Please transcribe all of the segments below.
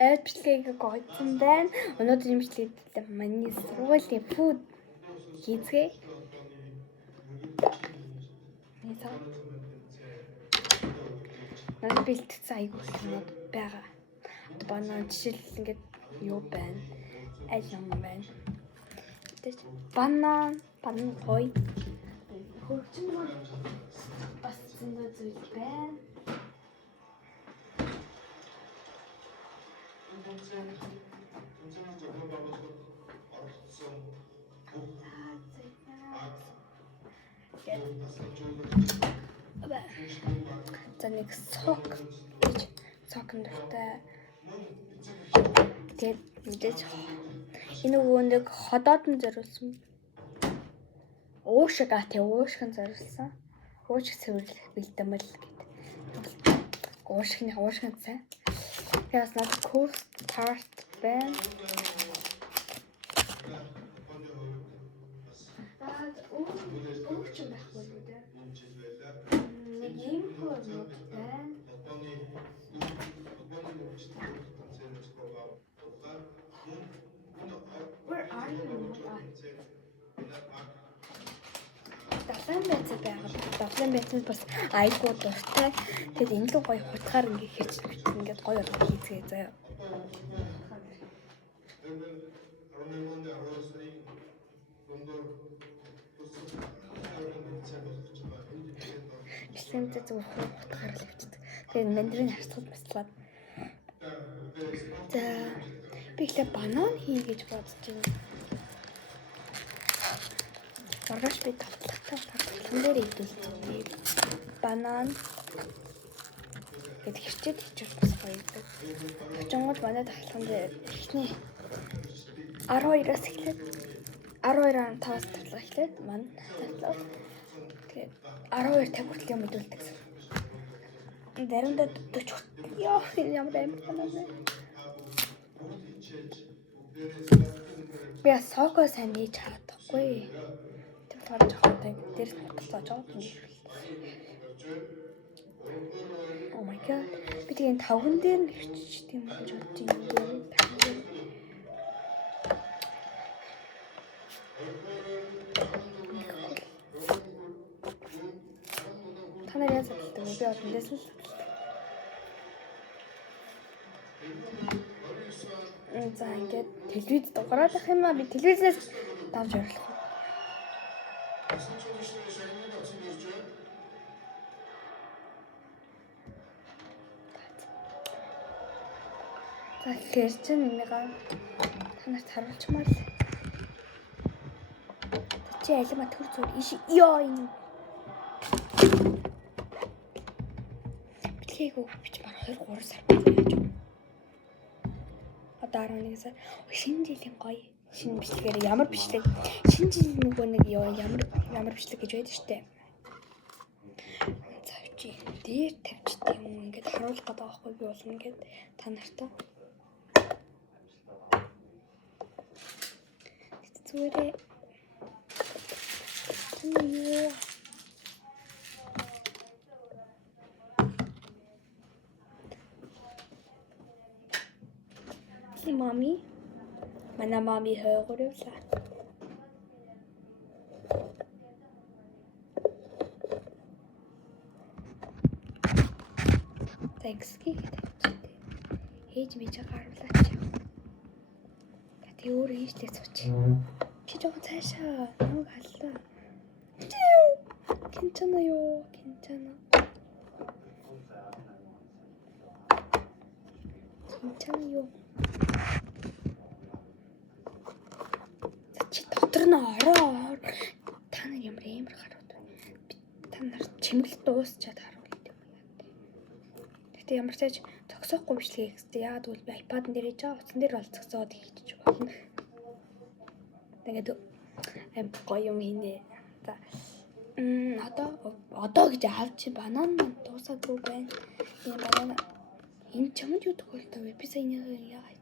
Айд бичлэгийг гоцсон байна. Өнөөдөр бичлэгийг миний сургуулийн фуд хийцгээ. Надад бэлтгэсэн айгүй юмуд байгаа. Банан жишээл ингээд юу байна? Аль юм байна? Банан гоё. Хөргөчн бол бас зөндөө зүйл байна. За нэг сок гэж сокнд дуртай. Тэгээд мэдээж энэ өгөөнийг ходоод нь зориулсан. Уушиг уушигн зориулсан. Уушиг цэвэрлэх бэлдэмэл гэдэг. Уушигны сайн. Яас надад cool tart байна. Ууч байхгүй юу дээ. Нэг юм байна. Where are you? Давлан байцаа бас айгуу дуртай. Тэгээд энэ л гоё хутгаар ингээ хийж ингээд гоё болоо хийцгээ заяа. Бэлэнтэй зөв хутгаар л хийдэг. Тэгээд мандрин харцгал баслаад. За би ихлэ банан хий гэж бодож байна. Маргааш би тавтлагатай дээр идүүлсэн. Банан гэдэг хэрчээд хийчих бас гоё гэдэг. Очонгод манай тавтлаган дээр ихний 12-аас эхлээд 12-5-аас тавтлага эхлээд манай тавтлага тэгээд 12-50 хүртэл юм идүүлдэг. Заримдаа 40 хүртэл ёо ямар амар банан вэ? Би сокоо сайн нээж чадахгүй. Жоохон дээр нутгацаа жоохон юм. Oh my god. Би тийм тавхан дээр нь хиччихдэг юм гэж бодчих юм дээр. Та нар яаж боддог вэ? Би бол эндээс л за ингээд телевиз дуурайх юм аа. Би телевизээс давж орлох. За тэгэхээр чинь энийг та нарт харуулчмаар л. Чи алима төр зүр иш ёо энэ. Битлэгийг өгч баг 2-3 сар байж. Одоо 11 сар. Шинэ жилийн гоё. Шинэ бичлэгээр ямар бичлэг? Шинэ жил нөгөө нэг ямар бичлэг гэж байдаг штэ. За чи дээр тавьчихдаг юм ингээд харуулах гэдэг байхгүй би бол ингээд та нартай. Зүгээр юу Мами манай мами хөөөрөөсаа Тэнксги гэдэг. Хийж бийж харуулаач. Тэ өөр хийжлээ сууч. Чи жоохон цаашаа намайг халлаа. 괜찮아요. 괜찮아. 괜찮아요. Чи дотор нь ороо. Та нар ямар гарууд вэ? Та нар чимэглэл дуусчаад харуулдаг юм яа. Гэтэ ямар ч тааж зогсоохгүй бичлэгээ гэхтэй. Яагаад гэвэл би iPad-н дээр хийж байгаа. Утсан дээр бол зогсоод хийчих болно. Тэгээд гоё юм хийнэ. За одоо гэж авч банан дуусаагүй байна. Энэ банан энэ чамд юу тохиолдов вэ? Би сая яагаад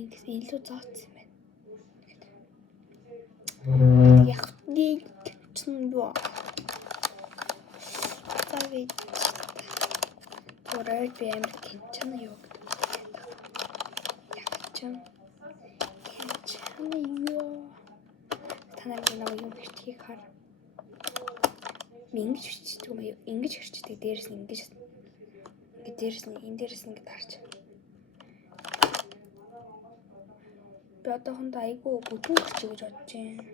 ингэ илүү зооц юм байна. Яг нэг чинь юу? Тавид. Орой би амар 괜찮아요. чинь. Яа. Танаа нэг юм бичгийг хар. Ингэж бичдэг юм аа. Ингэж хэрчдэг. Дээрээс нь ингэж. Ингээд дээрээс нь энэ дээрээс нь ингэж харж. Би одоохондоо айгүй бүдүүн хэрчээ гэж бодож байна.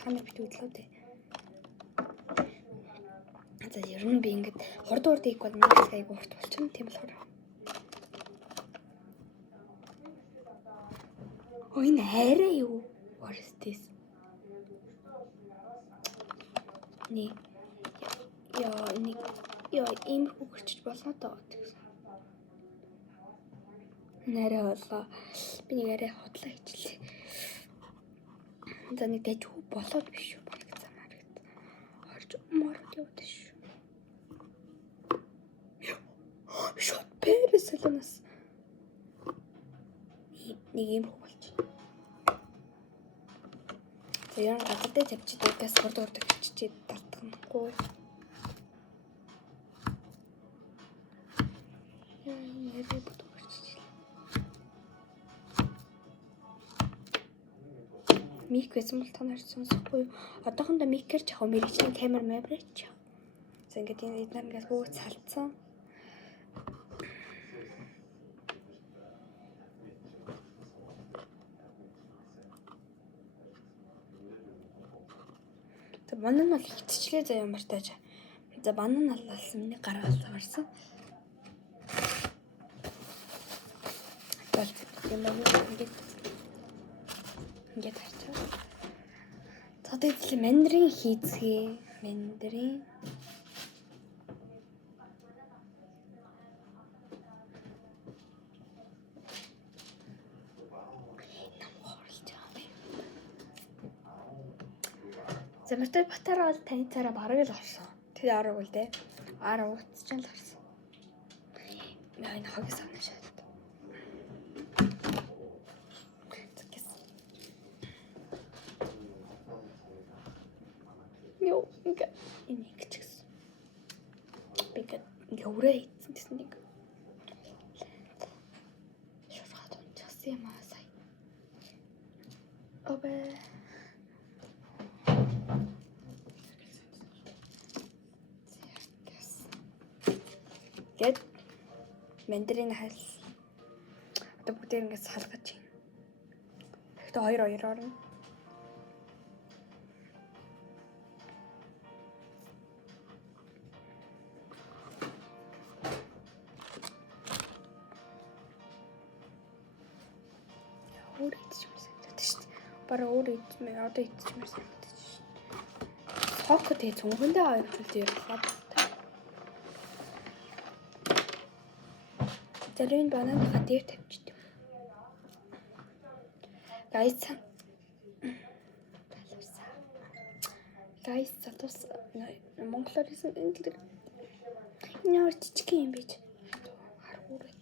Танаа бит үдлээ дээ. За ер нь би ингээд хурд ийх бол нэг айгу урт болчихно тийм болохоор. Ой энэ арай юу? What is this? Нэг ийм хөгөрчж болоо доо гэсэн. Нарай болоо. Би нэг арай хотлоо хичлээ. За нэг дэж болоод биш үү баг замаар гэд. Орж морд яваад шүү. Шот персэлэнэс. Нэг юм болж. За яа гадаад тавьчих дээс хурд тавьчих талтгахгүй. Яа мик байсан бол та нарт сонсохгүй. Одоохондоо микээр жахаа мэрэгчлийн камер мабрич. За ингээд энэ эднэр ингээд бүгд салцсан. За банан нь бол хитчлээ заяа мартаж. За банан нь алсан миний гаргаал заварсан. Бол юм ингээд харцаа. За тэгээд мандрин хийцгээ. Мандрин. Замартай батараа бол таны цараа бараг л орсон. Тэр арга үл дээ. Арга утсан л орсон. Яа энэ хог санаа шат. Йоо, ингээ ингэж гисэн. Би ингээ өрөө хийсэн гэсэн нэг. Шургаад унчихсан юм аа сая. Обе. Гэт мандрин хал одоо бүгдээ ингэж салгаж байна. Гэхдээ хоёр орно. Өөр идчихмээр санагдаад шүү дээ. Бараа өөр идчихмээр одоо идчихмээр санагдаж шүү дээ. Цог тэгээ цөнгөндөө хоёр хөл дээр болоод зарим банан хатыг тавьчихдаг. Guys, залуус Монголоор хэлсэн энэ яар жижиг юм биш. Харгуурай.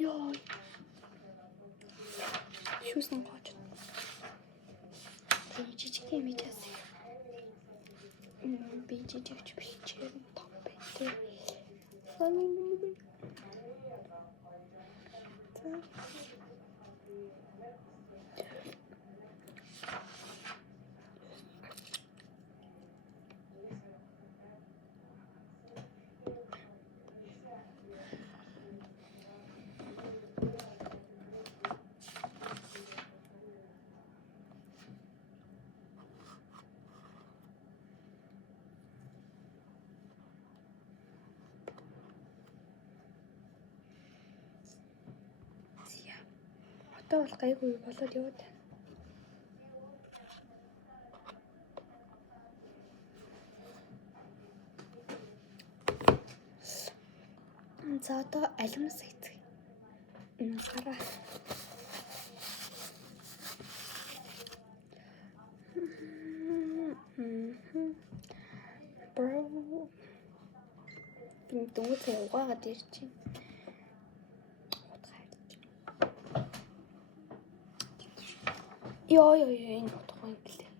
Яа. Шүүсэн гоч. Жижиг юм биш. Би жижигч бичээр том байтээ. Одоо бол гайгүй болоод яваад байна. За одоо алимс хийцгээе. Хараа. дүүцээ угаагаад ирж байна. Яа энэ утгагүй юм гэлээ.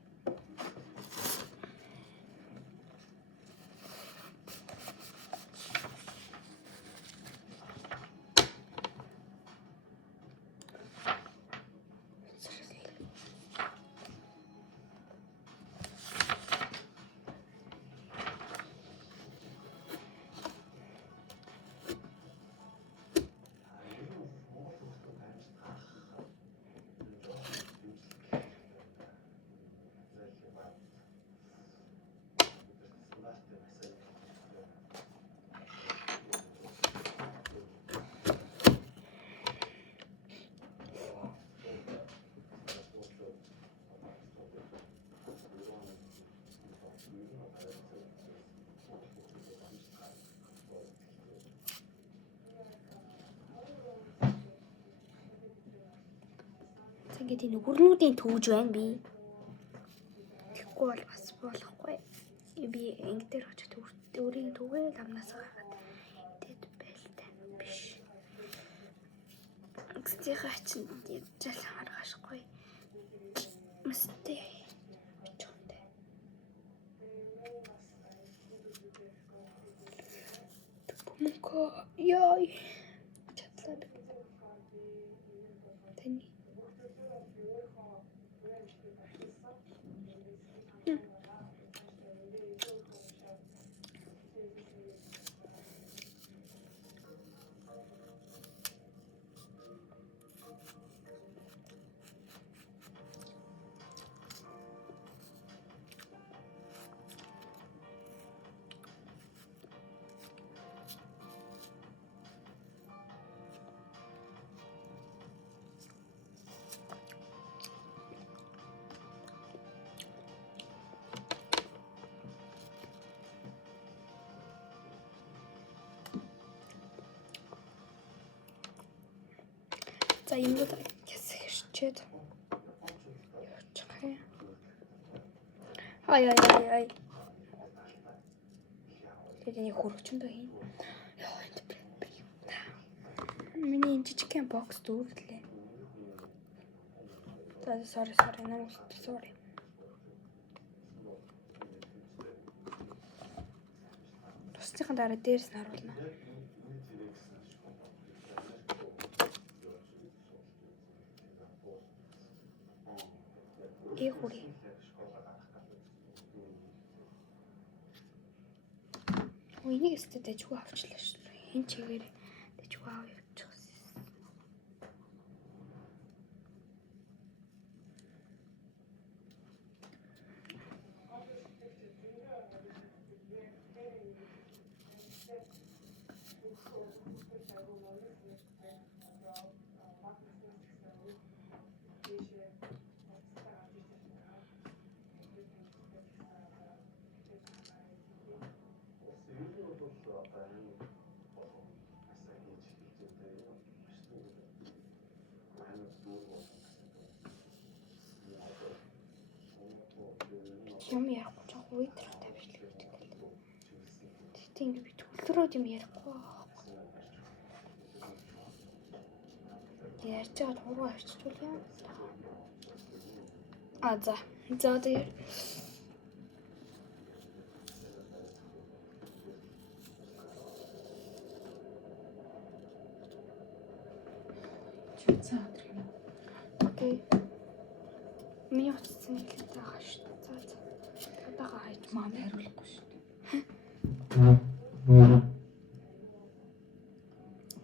Ингээд энэ хөрнүүдийн төвж байна би. Тэгэхгүй бол бас болохгүй. Би ингэ дээр очиж өөрийн түгээл амнаас гаргаад идэд байлтай биш. Гэвчээ чинь ядчаал харгашгүй. Мэстэй. Бичгэнтэй. Бумко яй. Чатлаа. Таны за юм уу ясчихээд явчих юм. Ай. Тэний хөрөгчөндөө хийн. Яа энэ би. Миний энэ жижигхэн бокс дүүрлээ. За sorry намайг sorry. Тусцын дараа дээрс нь харуулна. Хурий. Энийг өстөд дэжгүй авчлаа шүү. Энэ чигээр дэжгүй авъя гэж хэлсэн. Юм ярихгүй ч уйдрах тавьшлаа гэдэг. Тэгтээ ингэ би төлрөөд юм ярихгүй. Ярьж байгаа хуруу авччихвал яа. За тэгээ. Окей. Миний утсан хэлээд байгаа шүү дээ. За. Тадагаа хайж маань хариулахгүй шүү дээ.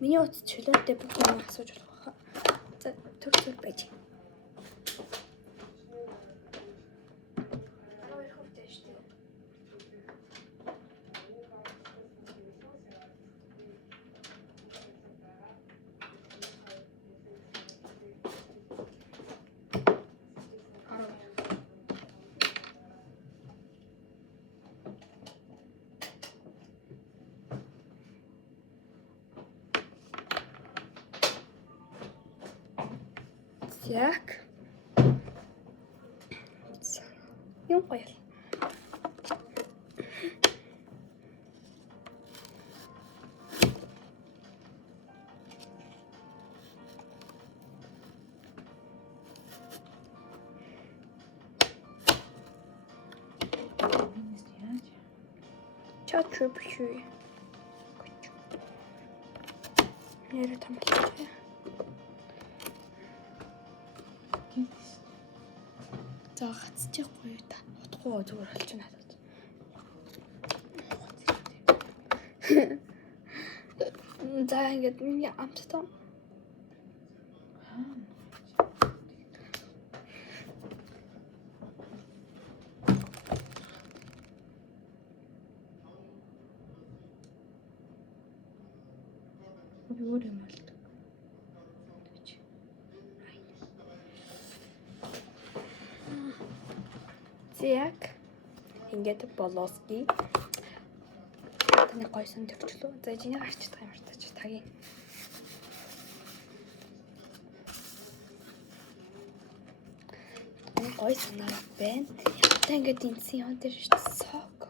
Миний утас чөлөөтэй бүх юм асууж болох хаа. За төр байж. Яг. Юм гоё. Short trip шүү. Яра тамлаа. За гацчихгүй юу та. Утгагүй зүгээр болчихно надад. За ингээд миний амттай. Өөр юм бол. Зяг ингээд болооски. Таны гойсон төрчлөө. За чиний гарчдаг юм байна ч тагийн. Гой санаа байна. Та ингээд инсэн юм дээр шүү дээ. Сок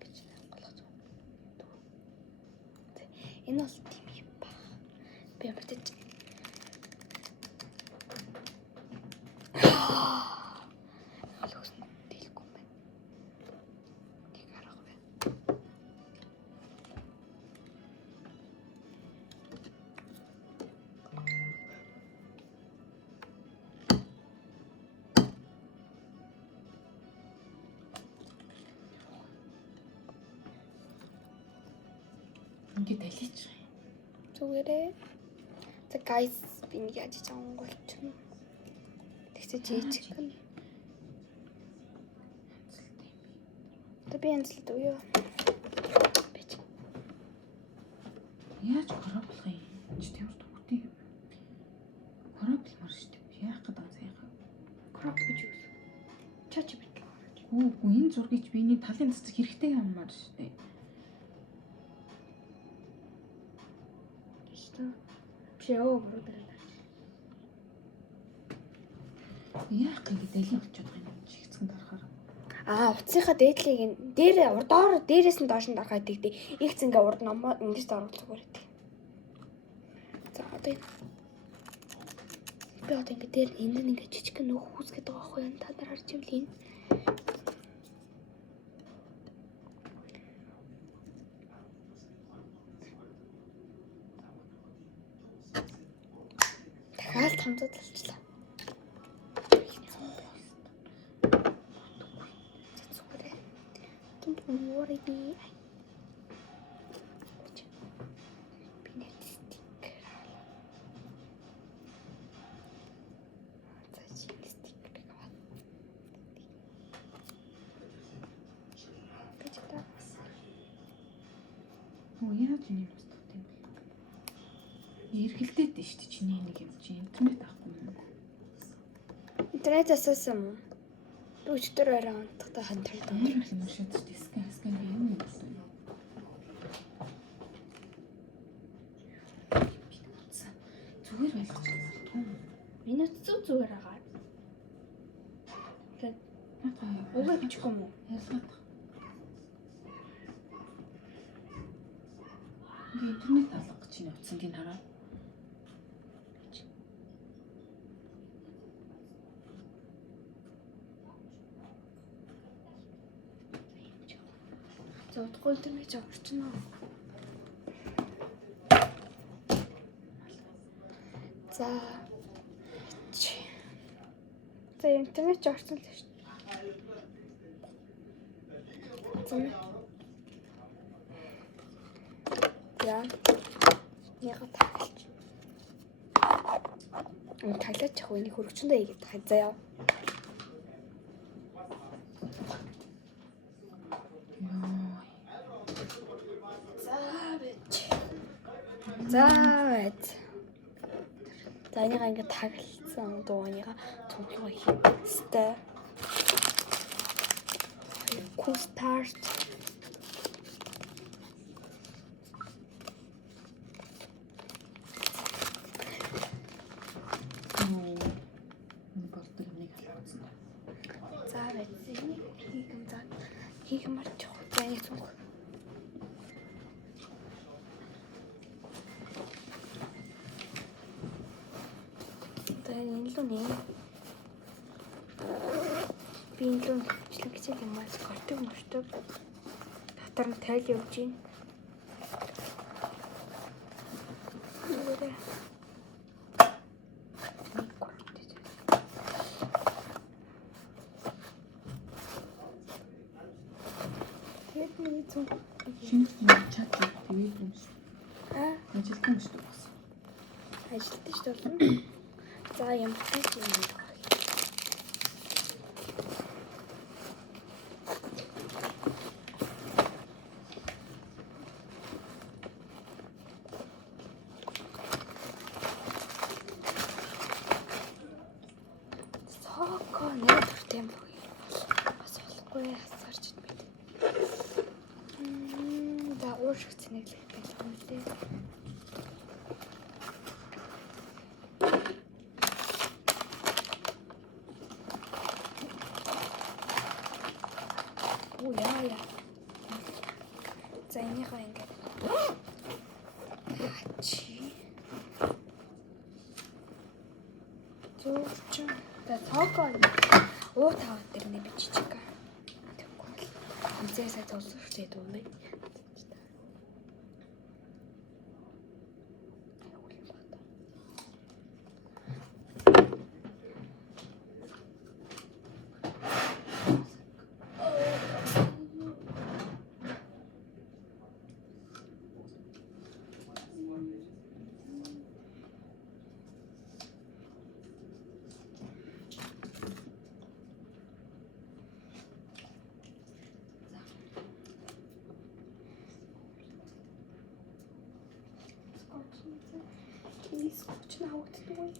гэж голгож байна. Энэ бол тийм юм ба. Би ямартай ингээд алиж. Зүгээрээ. За guys би нэг яаж чаан голчихно. Тэгсээ жижиг гэн. Тэ би янзлаад уу юу? Бич. Яаж кораблах юм? Чи тэр төгтий. Кораблмар шүү дээ. Яах гэдэг юм яах. Крop гэж юу? Чач бит. Үгүй энэ зургийг биний талын цэцэг хэрэгтэй юммаар шүү дээ. Чөө бүрдээ. Яах гээд алийг очиод байгаа юм чи хэцэн дарахаар. Утсынхаа дээдлийг дээр урдоор дээрээс нь доош нь дарахад гэдэг. Их зингээ урд номоо эндээс оруулах зүгээр гэдэг. За одоо би одоо ингэ дээр энд нь ингэ жижиг нөх хүүсгээд байгаа байхгүй юу? Та нар харж ивэл энэ дахиад хамтад болчихлоо. Don't worry me. Яаж юм устдах юм бэ? Эргэлдээд дээ шүү дээ чиний нэг юм чи интернет авахгүй юм. Интернет асуусан юм. Өчтөр орой онцгой хандрал Амар юм шийдэж скан юм уу? Зүгээр байлгаж байна. Минут зүгээр агаад. Тэгээд угаа бичихгүй юм уу? Ялгаад. Интернет алга гэж чинь утсан тийм хараа. За утгагүй интернет орчихно. За. За интернет орсон л шүү дээ. За. Яга таглаж. Таглаж явах үений хөрөгчөндөө игээд хай заяа. За байт. За энийг ингээд таглалцсан дууныга цуглаа хийх. Сте. Старт. За байт. Хийх юм болчих. За энийг цуг. Энэ л үнэ. Би энэ л хөвчлэн гэж юм аа. Гортыг мөртөг. дотор нь тайл явж байна. Тэгээд миний зүг шинэ чат тэгээд юм шүү. Ажилтан шүү дээ бас. ажилтдаг шүү дээ. За ямар ч юм бэ? Сокко нэр төртэй юм бэ? Бас болохгүй асарч байна. Да уушиг цэнэглэх байх юм лээ. Оо яа. За энийхээ ингээд чи зурч та цаага уу таваад дээр нэ бичиж байгаа. Тэгэхгүй бол үнсээсээ зовсорч яд юм бэ? Скотч наагддаг.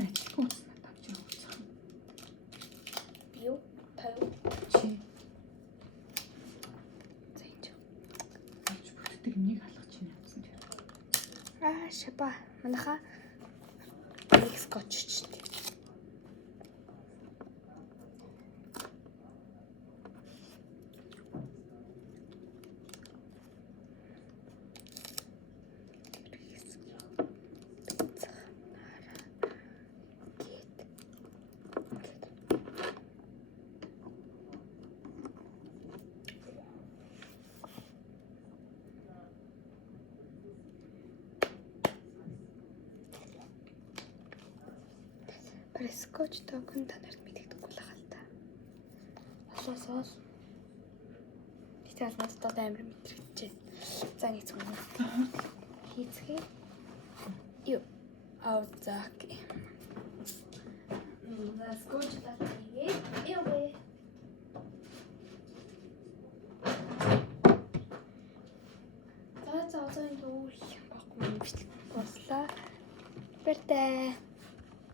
Ажилтан уснаа тавьж явуулсан. Юу? Таяа. Чи За энэ. авч бүтдэг нэг алгаж ийн явсан чи. Шаба. Манайха нэг скотч ч тийм. Скотч токен та нарт мэдэгдэхгүй л хаал та. Болоосоос битээс надад амар мэдрэгдэж байна. За нэг зүг хийцгээ. Юу. Аузак. Скотч татгийг яваа. За энэ үйл баггүй бичлэг боллоо. Баяртай.